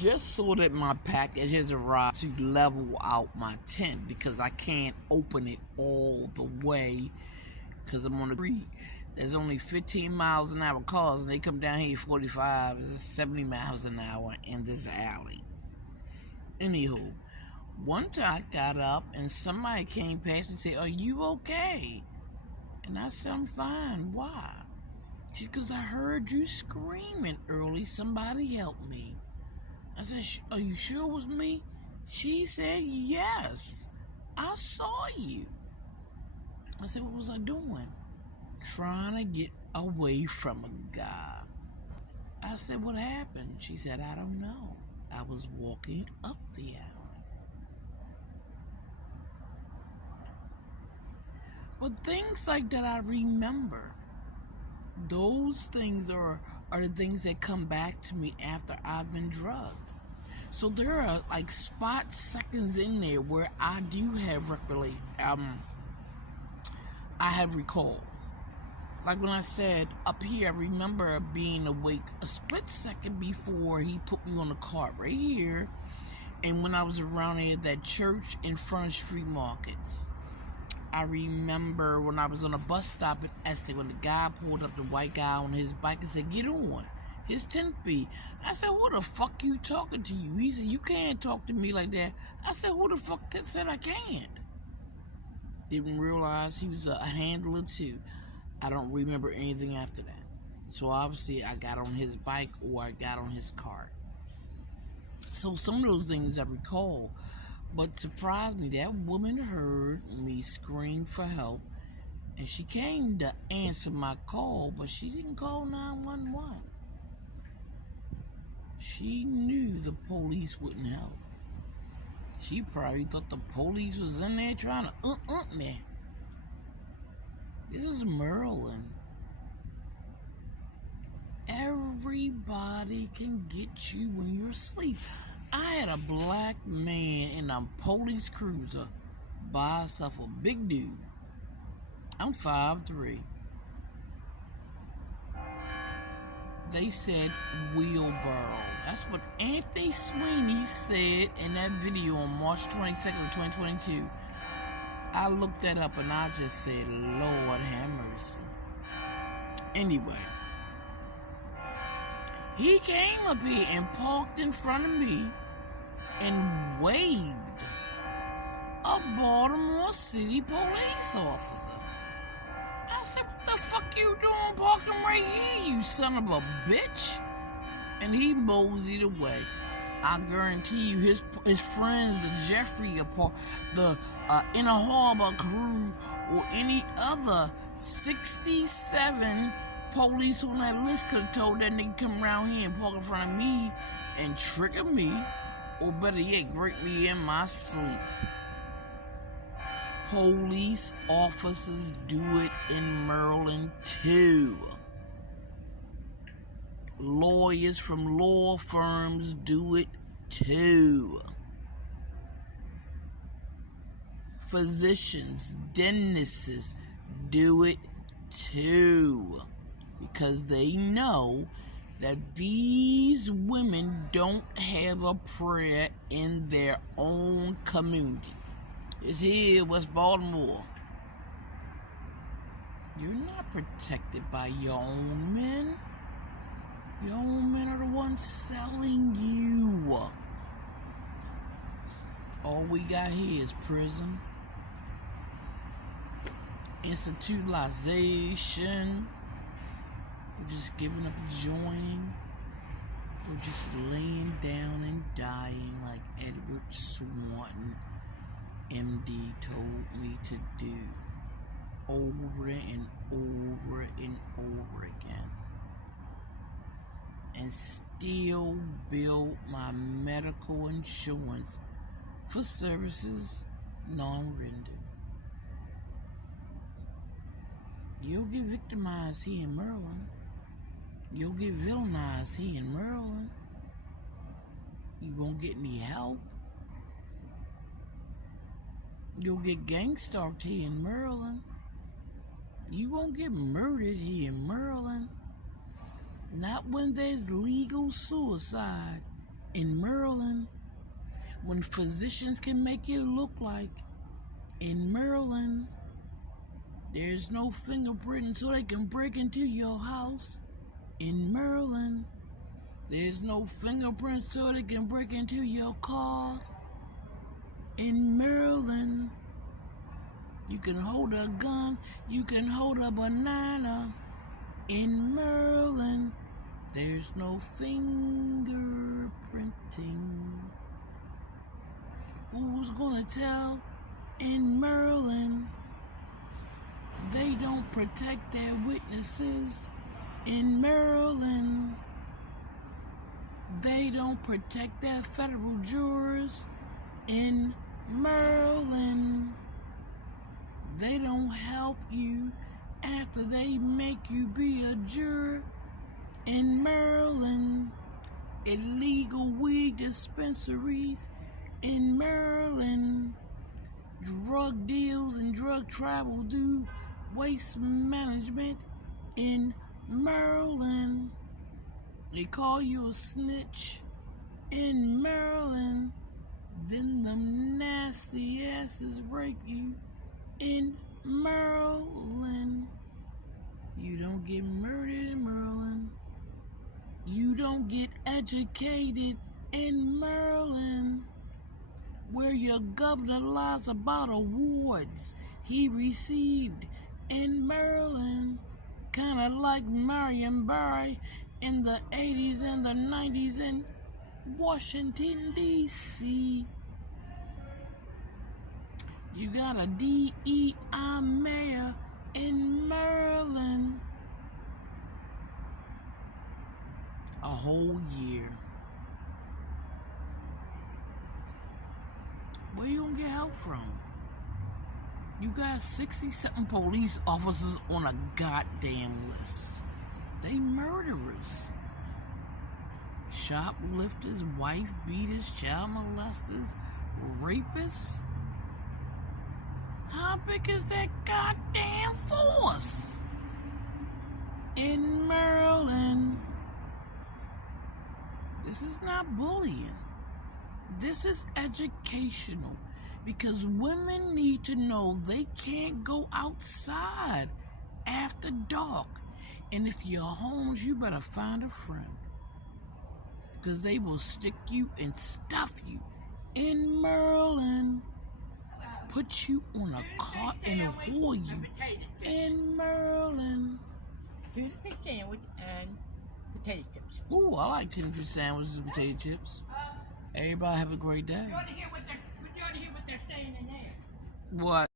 just so that my package has arrived to level out my tent because I can't open it all the way because I'm on the street. There's only 15 miles an hour cars and they come down here 45. It's 70 miles an hour in this alley. Anywho, one time I got up and somebody came past me and said, "Are you okay?" And I said, "I'm fine." Why? She said, "Because I heard you screaming early. Somebody help me." I said, "Are you sure it was me?" She said, "Yes, I saw you." I said, "What was I doing?" "Trying to get away from a guy." I said, "What happened?" She said, "I don't know. I was walking up the alley." But things like that I remember. Those things are the things that come back to me after I've been drugged. So there are like spot seconds in there where I do have I have recall. Like when I said up here, I remember being awake a split second before he put me on the cart right here, and when I was around here at that church in front of street markets. I remember when I was on a bus stop in Essex when the guy pulled up, the white guy on his bike and said, "Get on." His tent fee. I said, "Who the fuck you talking to you?" He said, "You can't talk to me like that." I said, "Who the fuck said I can't?" Didn't realize he was a handler too. I don't remember anything after that. So obviously I got on his bike or I got on his cart. So some of those things I recall. But surprised me, that woman heard me scream for help and she came to answer my call, but she didn't call 911. She knew the police wouldn't help. She probably thought the police was in there trying to me. This is Maryland. Everybody can get you when you're asleep. I had a black man in a police cruiser by himself, a big dude. I'm 5'3". They said wheelbarrow. That's what Anthony Sweeney said in that video on March 22nd of 2022. I looked that up and I just said, Lord have mercy. Anyway, he came up here and parked in front of me and waved a Baltimore City police officer. I said, "What the fuck you doing parking right here, you son of a bitch?" And he moseyed away. I guarantee you his friends, the Jeffrey, the Inner Harbor crew, or any other 67 police on that list could have told that nigga come around here and park in front of me and trigger me, or better yet, grape me in my sleep. Police officers do it in Maryland too. Lawyers from law firms do it too. Physicians, dentists do it too. Because they know that these women don't have a prayer in their own community. It's here, West Baltimore. You're not protected by your own men. Your own men are the ones selling you. All we got here is prison, institutionalization, just giving up joining, or just laying down and dying like Edward Swanton, MD, told me to do over and over and over again. And still build my medical insurance for services non-rendered. You'll get victimized here in Maryland. You'll get villainized here in Maryland. You won't get any help. You'll get gang-stalked here in Maryland. You won't get murdered here in Maryland. Not when there's legal suicide In Maryland, when physicians can make it look like, in Maryland, there's no fingerprinting so they can break into your house. In Maryland, there's no fingerprints so they can break into your car. In Maryland, you can hold a gun, you can hold a banana. In Maryland, there's no fingerprinting. Who's gonna tell? In Maryland, they don't protect their witnesses. In Maryland, they don't protect their federal jurors. In Maryland, they don't help you after they make you be a juror. In Maryland, illegal weed dispensaries. In Maryland, drug deals and drug travel do waste management. In Maryland, they call you a snitch. In Maryland, then them nasty asses rape you. In Maryland, you don't get murdered in Maryland. You don't get educated in Maryland, where your governor lies about awards he received. In Maryland, kind of like Marion Barry in the 80s and the 90s in Washington, D.C. You got a DEI mayor in Maryland. A whole year. Where you gonna get help from? You got 60-something police officers on a goddamn list. They murderers. Shoplifters, wife beaters, child molesters, rapists. How big is that goddamn force? In Maryland, this is not bullying. This is educational, because women need to know they can't go outside after dark. And if you're homeless, you better find a friend, because they will stick you and stuff you. In Maryland, put you on a cart and haul you. In Maryland. Tuna fish sandwich and potato chips. Ooh, I like tuna fish sandwiches and potato chips. Everybody have a great day. You ought to hear what they're saying in there. What?